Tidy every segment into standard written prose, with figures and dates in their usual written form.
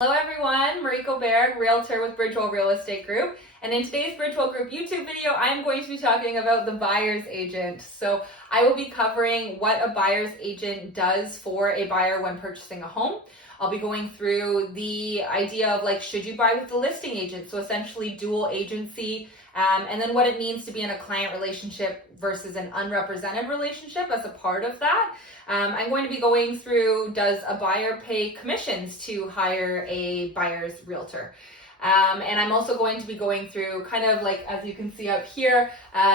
Hello everyone, Mariko, Realtor with Bridgewell Real Estate Group. And in today's Bridgewell Group YouTube video, I'm going to be talking about the buyer's agent. So I will be covering what a buyer's agent does for a buyer when purchasing a home. I'll be going through the idea of should you buy with the listing agent? So essentially dual agency, and then what it means to be in a client relationship versus an unrepresented relationship as a part of that. I'm going to be going through, does a buyer pay commissions to hire a buyer's realtor? And I'm also going to be going through as you can see up here,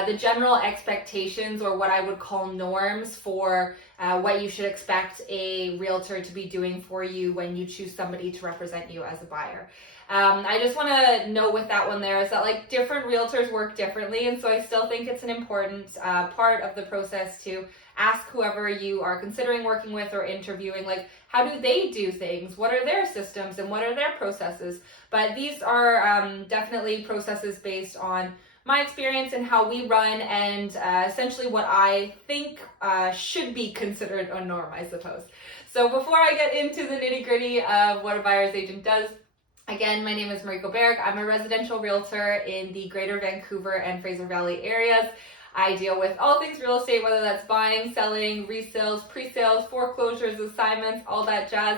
the general expectations, or what I would call norms for what you should expect a realtor to be doing for you when you choose somebody to represent you as a buyer. I just want to note with that one there is that different realtors work differently, and so I still think it's an important part of the process to ask whoever you are considering working with or interviewing, how do they do things? What are their systems and what are their processes? But these are definitely processes based on my experience and how we run, and essentially what I think should be considered a norm, I suppose. So before I get into the nitty-gritty of what a buyer's agent does, again, my name is Mariko. I'm a residential realtor in the Greater Vancouver and Fraser Valley areas. I deal with all things real estate, whether that's buying, selling, resales, pre-sales, foreclosures, assignments, all that jazz.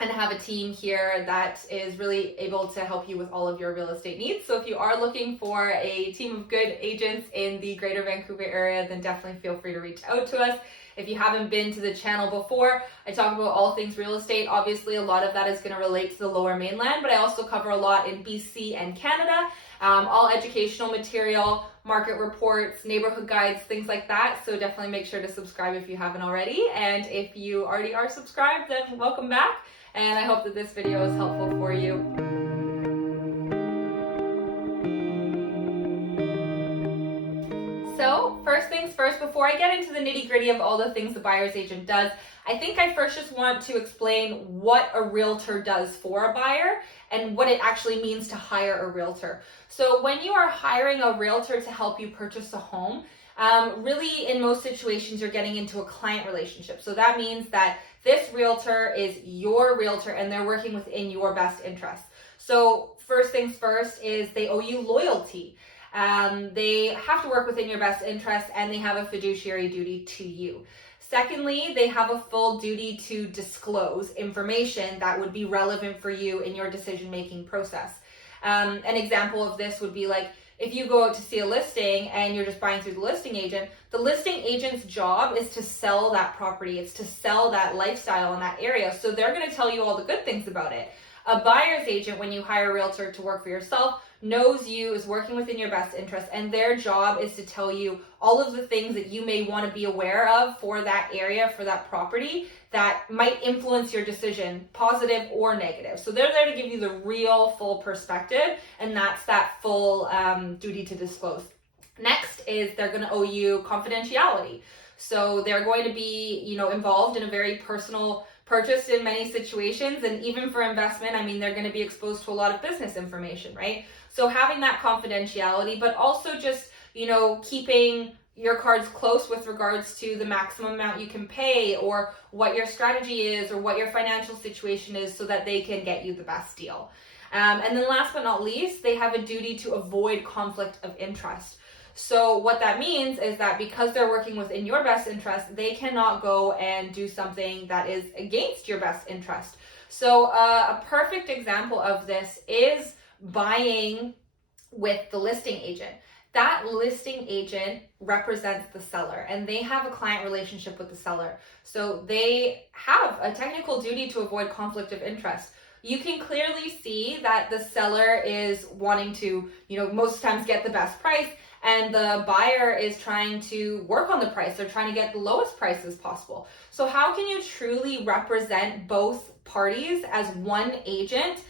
And have a team here that is really able to help you with all of your real estate needs. So if you are looking for a team of good agents in the Greater Vancouver area, then definitely feel free to reach out to us. If you haven't been to the channel before, I talk about all things real estate. Obviously, a lot of that is going to relate to the Lower Mainland, but I also cover a lot in BC and Canada, all educational material, market reports, neighborhood guides, things like that. So definitely make sure to subscribe if you haven't already. And if you already are subscribed, then welcome back. And I hope that this video is helpful for you. So first things first, before I get into the nitty-gritty of all the things the buyer's agent does, I think I first just want to explain what a realtor does for a buyer and what it actually means to hire a realtor. So when you are hiring a realtor to help you purchase a home, really in most situations you're getting into a client relationship. So that means that this realtor is your realtor and they're working within your best interest. So first things first is they owe you loyalty. They have to work within your best interest, and they have a fiduciary duty to you. Secondly, they have a full duty to disclose information that would be relevant for you in your decision-making process. An example of this would be if you go out to see a listing and you're just buying through the listing agent's job is to sell that property. It's to sell that lifestyle in that area. So they're going to tell you all the good things about it. A buyer's agent, when you hire a realtor to work for yourself, knows you, is working within your best interest, and their job is to tell you all of the things that you may want to be aware of for that area, for that property, that might influence your decision, positive or negative. So they're there to give you the real full perspective, and that's that full duty to disclose. Next is they're going to owe you confidentiality. So they're going to be, involved in a very personal purchase in many situations, and even for investment, they're going to be exposed to a lot of business information, right? So having that confidentiality, but also just, keeping your cards close with regards to the maximum amount you can pay, or what your strategy is, or what your financial situation is, so that they can get you the best deal. And then last but not least, they have a duty to avoid conflict of interest. So what that means is that because they're working within your best interest, they cannot go and do something that is against your best interest. So a perfect example of this is buying with the listing agent. That listing agent represents the seller, and they have a client relationship with the seller. So they have a technical duty to avoid conflict of interest. You can clearly see that the seller is wanting to, most times get the best price, and the buyer is trying to work on the price. They're trying to get the lowest price as possible. So how can you truly represent both parties as one agent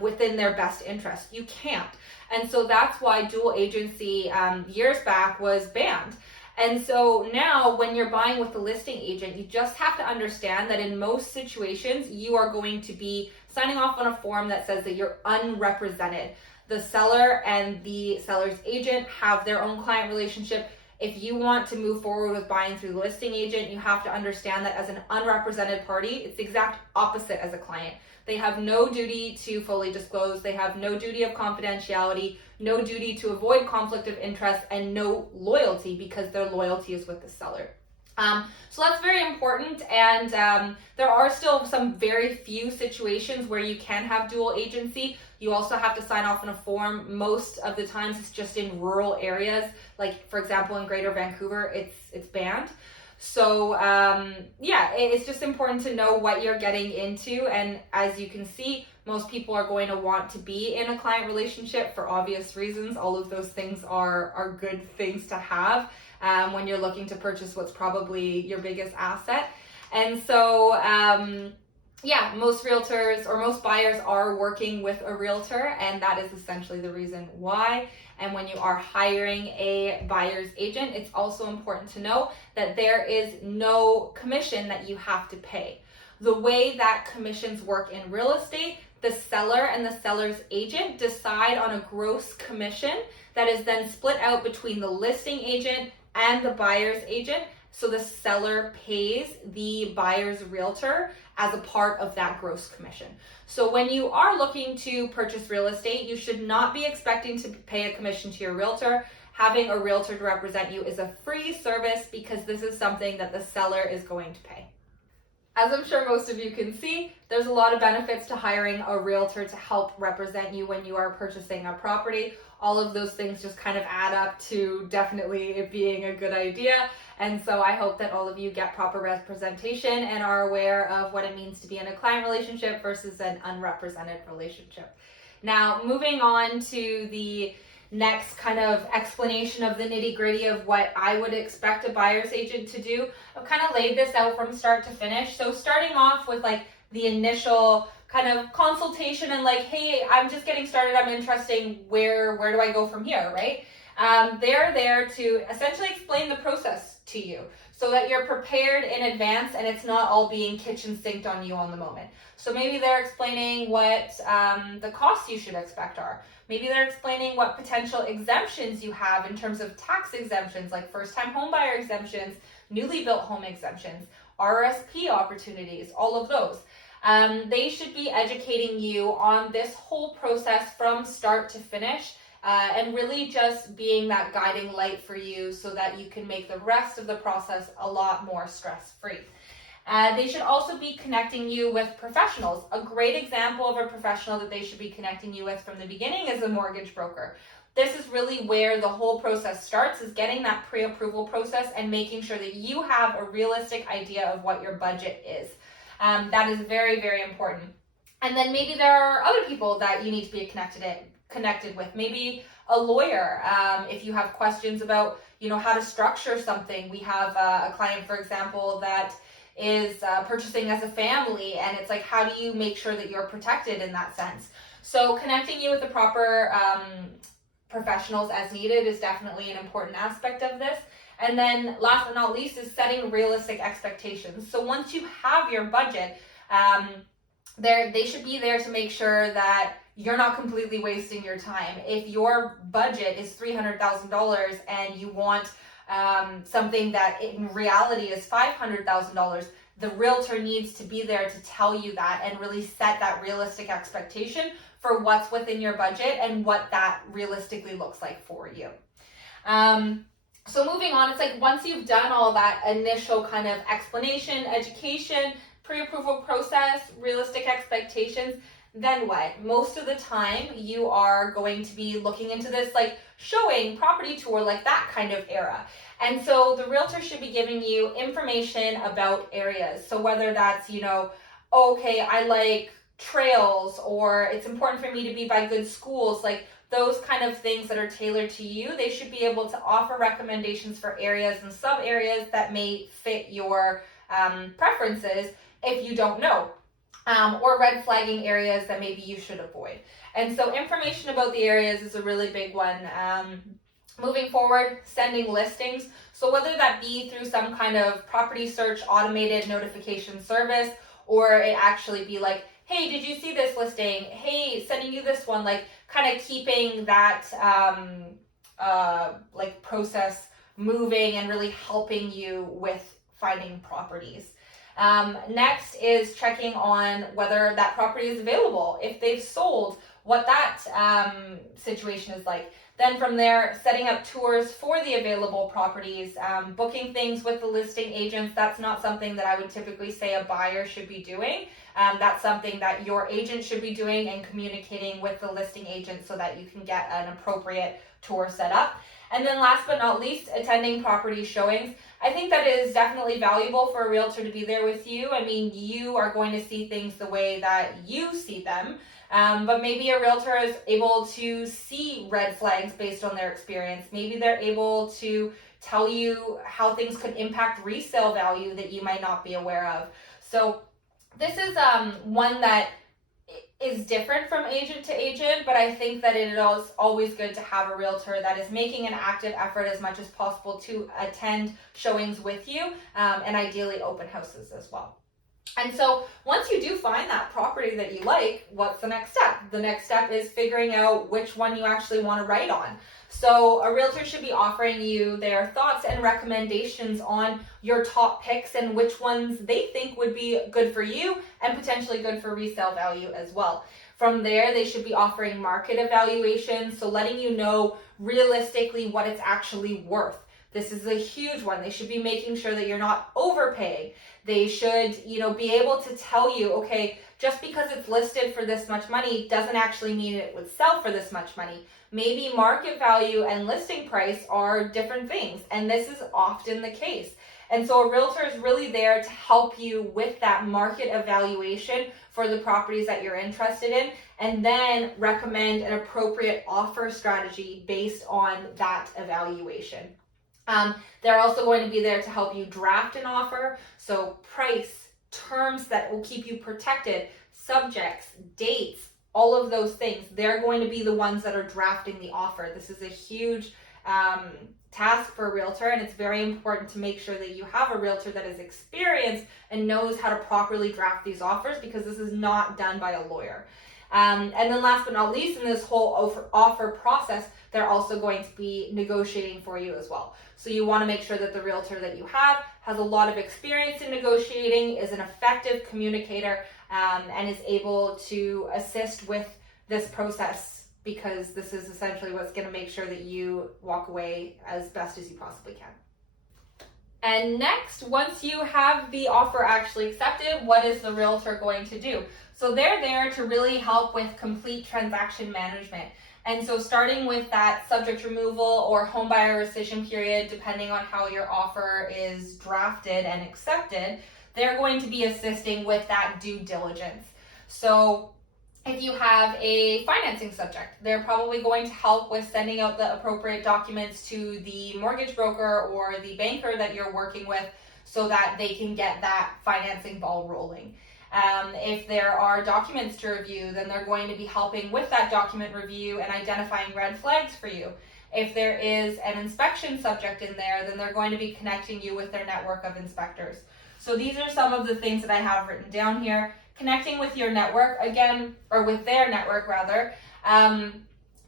within their best interest? You can't. And so that's why dual agency years back was banned. And so now when you're buying with the listing agent, you just have to understand that in most situations, you are going to be signing off on a form that says that you're unrepresented. The seller and the seller's agent have their own client relationship. If you want to move forward with buying through the listing agent, you have to understand that as an unrepresented party, it's the exact opposite as a client. They have no duty to fully disclose. They have no duty of confidentiality, no duty to avoid conflict of interest, and no loyalty, because their loyalty is with the seller. So that's very important, and there are still some very few situations where you can have dual agency. You also have to sign off on a form. Most of the times it's just in rural areas, like for example in Greater Vancouver, it's banned. So it's just important to know what you're getting into, and as you can see, most people are going to want to be in a client relationship for obvious reasons. All of those things are good things to have when you're looking to purchase what's probably your biggest asset. And so, most realtors or most buyers are working with a realtor, and that is essentially the reason why. And when you are hiring a buyer's agent, it's also important to know that there is no commission that you have to pay. The way that commissions work in real estate, the seller and the seller's agent decide on a gross commission that is then split out between the listing agent and the buyer's agent. So the seller pays the buyer's realtor as a part of that gross commission. So when you are looking to purchase real estate, you should not be expecting to pay a commission to your realtor. Having a realtor to represent you is a free service, because this is something that the seller is going to pay. As I'm sure most of you can see, there's a lot of benefits to hiring a realtor to help represent you when you are purchasing a property. All of those things just kind of add up to definitely it being a good idea. And so I hope that all of you get proper representation and are aware of what it means to be in a client relationship versus an unrepresented relationship. Now, moving on to the next kind of explanation of the nitty-gritty of what I would expect a buyer's agent to do. I've kind of laid this out from start to finish. So starting off with like the initial kind of consultation and like, hey, I'm just getting started, I'm interested, where do I go from here, right? They're there to essentially explain the process to you so that you're prepared in advance and it's not all being kitchen sinked on you on the moment. So maybe they're explaining what the costs you should expect are. Maybe they're explaining what potential exemptions you have in terms of tax exemptions, like first-time homebuyer exemptions, newly built home exemptions, RSP opportunities, all of those. They should be educating you on this whole process from start to finish, and really just being that guiding light for you so that you can make the rest of the process a lot more stress-free. They should also be connecting you with professionals. A great example of a professional that they should be connecting you with from the beginning is a mortgage broker. This is really where the whole process starts, is getting that pre-approval process and making sure that you have a realistic idea of what your budget is. That is very, very important. And then maybe there are other people that you need to be connected with. Maybe a lawyer, if you have questions about, how to structure something. We have a client, for example, that is purchasing as a family, and it's like, how do you make sure that you're protected in that sense? So connecting you with the proper professionals as needed is definitely an important aspect of this. And then last but not least is setting realistic expectations. So once you have your budget, they should be there to make sure that you're not completely wasting your time. If your budget is $300,000 and you want something that in reality is $500,000, the realtor needs to be there to tell you that and really set that realistic expectation for what's within your budget and what that realistically looks like for you. So moving on, it's like once you've done all that initial kind of explanation, education, pre-approval process, realistic expectations, then what? Most of the time you are going to be looking into this like showing, property tour, like that kind of era. And so the realtor should be giving you information about areas. So whether that's, okay, I like trails, or it's important for me to be by good schools, like those kind of things that are tailored to you, they should be able to offer recommendations for areas and sub areas that may fit your preferences if you don't know. Or red flagging areas that maybe you should avoid. And so information about the areas is a really big one. Moving forward, sending listings. So whether that be through some kind of property search automated notification service, or it actually be like, hey, did you see this listing? Hey, sending you this one, like kind of keeping that process moving and really helping you with finding properties. Next is checking on whether that property is available, if they've sold, what that situation is like. Then from there, setting up tours for the available properties, booking things with the listing agents. That's not something that I would typically say a buyer should be doing. That's something that your agent should be doing and communicating with the listing agent so that you can get an appropriate tour set up. And then last but not least, attending property showings. I think that is definitely valuable for a realtor to be there with you. I mean, you are going to see things the way that you see them. But maybe a realtor is able to see red flags based on their experience. Maybe they're able to tell you how things could impact resale value that you might not be aware of. So this is one that is different from agent to agent, but I think that it is always good to have a realtor that is making an active effort as much as possible to attend showings with you, and ideally open houses as well. And so once you do find that property that you like, what's the next step? The next step is figuring out which one you actually want to write on. So a realtor should be offering you their thoughts and recommendations on your top picks and which ones they think would be good for you and potentially good for resale value as well. From there, they should be offering market evaluations, so letting you know realistically what it's actually worth. This is a huge one. They should be making sure that you're not overpaying. They should, be able to tell you, okay, just because it's listed for this much money doesn't actually mean it would sell for this much money. Maybe market value and listing price are different things, and this is often the case. And so a realtor is really there to help you with that market evaluation for the properties that you're interested in, and then recommend an appropriate offer strategy based on that evaluation. They're also going to be there to help you draft an offer, so price, terms that will keep you protected, subjects, dates, all of those things. They're going to be the ones that are drafting the offer. This is a huge task for a realtor, and it's very important to make sure that you have a realtor that is experienced and knows how to properly draft these offers, because this is not done by a lawyer. And then last but not least, in this whole offer process, they're also going to be negotiating for you as well. So you want to make sure that the realtor that you have has a lot of experience in negotiating, is an effective communicator, and is able to assist with this process, because this is essentially what's going to make sure that you walk away as best as you possibly can. And next, once you have the offer actually accepted, what is the realtor going to do? So they're there to really help with complete transaction management. And so starting with that subject removal or home buyer rescission period, depending on how your offer is drafted and accepted, they're going to be assisting with that due diligence. So if you have a financing subject, they're probably going to help with sending out the appropriate documents to the mortgage broker or the banker that you're working with so that they can get that financing ball rolling. If there are documents to review, then they're going to be helping with that document review and identifying red flags for you. If there is an inspection subject in there, then they're going to be connecting you with their network of inspectors. So these are some of the things that I have written down here. Connecting with your network, again, or with their network rather.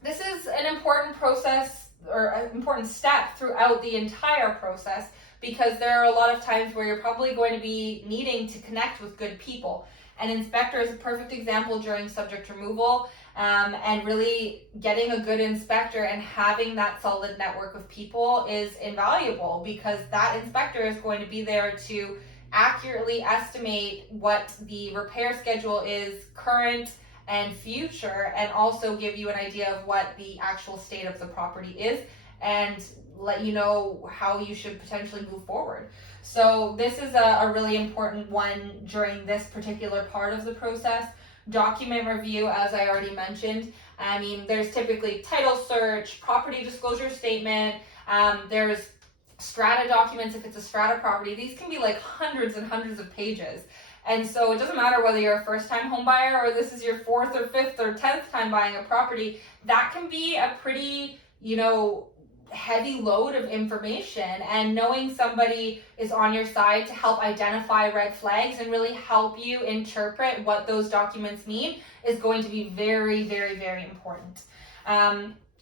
This is an important process, or an important step throughout the entire process, because there are a lot of times where you're probably going to be needing to connect with good people. An inspector is a perfect example during subject removal, and really getting a good inspector and having that solid network of people is invaluable, because that inspector is going to be there to accurately estimate what the repair schedule is, current and future, and also give you an idea of what the actual state of the property is, and let you know how you should potentially move forward. So this is a really important one during this particular part of the process. Document review, as I already mentioned. I mean, there's typically title search, property disclosure statement, there's strata documents if it's a strata property. These can be like hundreds and hundreds of pages. And so it doesn't matter whether you're a first-time home buyer or this is your 4th or 5th or 10th time buying a property. That can be a pretty, heavy load of information, and knowing somebody is on your side to help identify red flags and really help you interpret what those documents mean is going to be very, very, very important.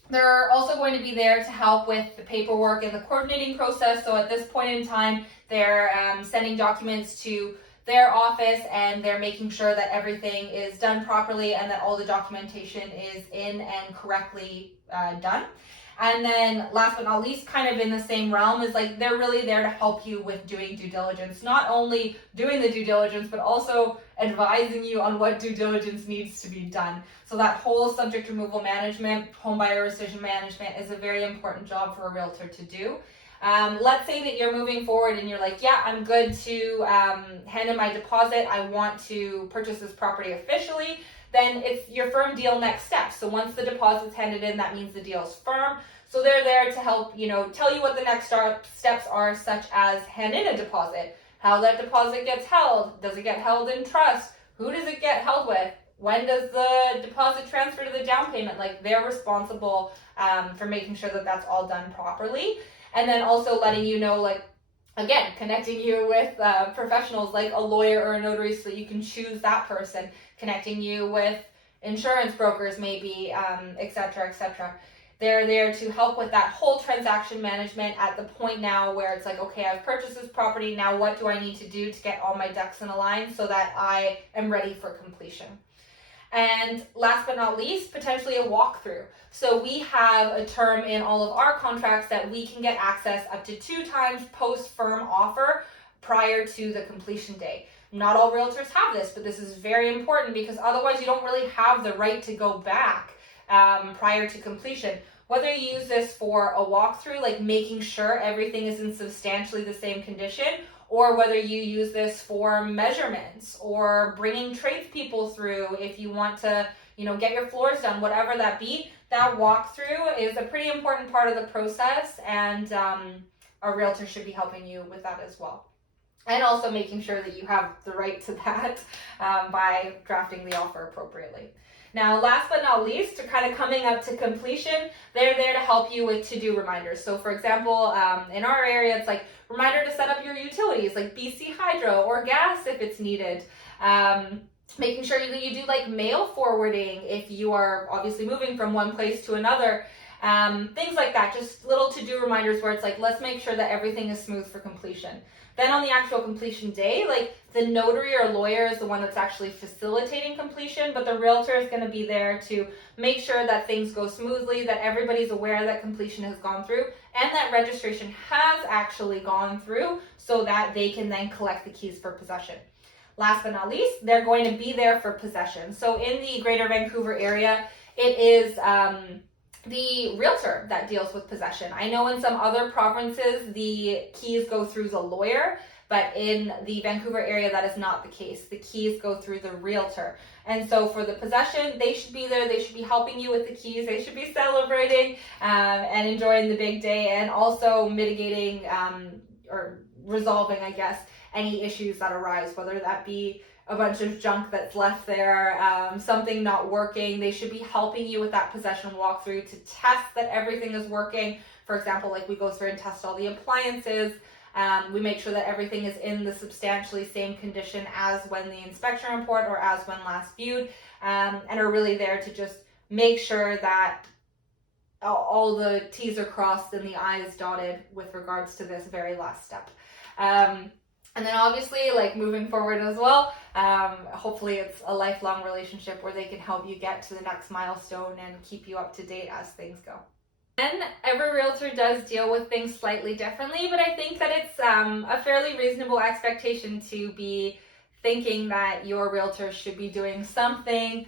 They're also going to be there to help with the paperwork and the coordinating process. So at this point in time, they're sending documents to their office and they're making sure that everything is done properly and that all the documentation is in and correctly done. And then last but not least, kind of in the same realm, is like they're really there to help you with doing due diligence. Not only doing the due diligence, but also advising you on what due diligence needs to be done. So that whole subject removal management, home buyer rescission management is a very important job for a realtor to do. Let's say that you're moving forward and you're like, yeah, I'm good to hand in my deposit. I want to purchase this property officially. Then it's your firm deal next step. So once the deposit's handed in, that means the deal's firm. So they're there to help, tell you what the next steps are, such as hand in a deposit, how that deposit gets held. Does it get held in trust? Who does it get held with? When does the deposit transfer to the down payment? Like, they're responsible for making sure that that's all done properly. And then also letting you know, like, again, connecting you with professionals like a lawyer or a notary so you can choose that person, connecting you with insurance brokers maybe, et cetera, et cetera. They're there to help with that whole transaction management at the point now where it's like, okay, I've purchased this property. Now what do I need to do to get all my ducks in a line so that I am ready for completion? And last but not least, potentially a walkthrough. So we have a term in all of our contracts that we can get access up to 2 times post-firm offer prior to the completion day. Not all realtors have this, but this is very important because otherwise you don't really have the right to go back prior to completion. Whether you use this for a walkthrough, like making sure everything is in substantially the same condition, or whether you use this for measurements or bringing tradespeople through if you want to, get your floors done, whatever that be, that walkthrough is a pretty important part of the process, and a realtor should be helping you with that as well. And also making sure that you have the right to that by drafting the offer appropriately. Now, last but not least, to kind of coming up to completion, they're there to help you with to-do reminders. So for example, in our area, it's like reminder to set up your utilities, like BC Hydro or gas if it's needed. Making sure that you do like mail forwarding if you are obviously moving from one place to another. Things like that, just little to-do reminders where it's like, let's make sure that everything is smooth for completion. Then on the actual completion day, like the notary or lawyer is the one that's actually facilitating completion, but the realtor is going to be there to make sure that things go smoothly, that everybody's aware that completion has gone through, and that registration has actually gone through so that they can then collect the keys for possession. Last but not least, they're going to be there for possession. So in the Greater Vancouver area, it is the realtor that deals with possession. I know in some other provinces, the keys go through the lawyer, but in the Vancouver area, that is not the case. The keys go through the realtor. And so for the possession, they should be there. They should be helping you with the keys. They should be celebrating and enjoying the big day, and also mitigating or resolving, I guess, any issues that arise, whether that be a bunch of junk that's left there, something not working. They should be helping you with that possession walkthrough to test that everything is working. For example, like we go through and test all the appliances. We make sure that everything is in the substantially same condition as when the inspection report or as when last viewed, and are really there to just make sure that all the T's are crossed and the I's dotted with regards to this very last step. And then obviously, like moving forward as well, hopefully it's a lifelong relationship where they can help you get to the next milestone and keep you up to date as things go. And every realtor does deal with things slightly differently, but I think that it's a fairly reasonable expectation to be thinking that your realtor should be doing something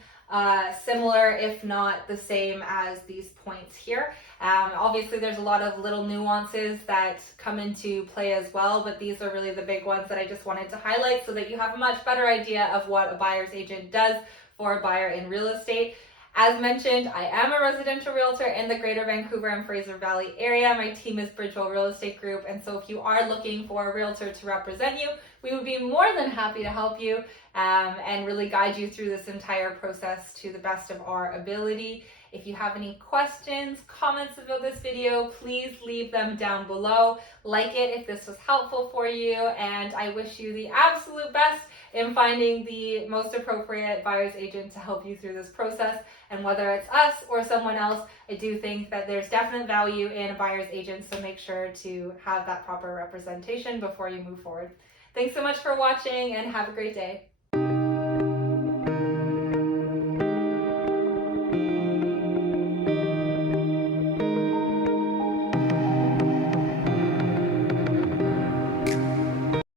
similar, if not the same as these points here. Obviously there's a lot of little nuances that come into play as well, but these are really the big ones that I just wanted to highlight so that you have a much better idea of what a buyer's agent does for a buyer in real estate. As mentioned, I am a residential realtor in the Greater Vancouver and Fraser Valley area. My team is Bridgewell Real Estate Group, and so if you are looking for a realtor to represent you, we would be more than happy to help you and really guide you through this entire process to the best of our ability. If you have any questions, comments about this video, please leave them down below. Like it if this was helpful for you, and I wish you the absolute best in finding the most appropriate buyer's agent to help you through this process. And whether it's us or someone else, I do think that there's definite value in a buyer's agent, so make sure to have that proper representation before you move forward. Thanks so much for watching and have a great day.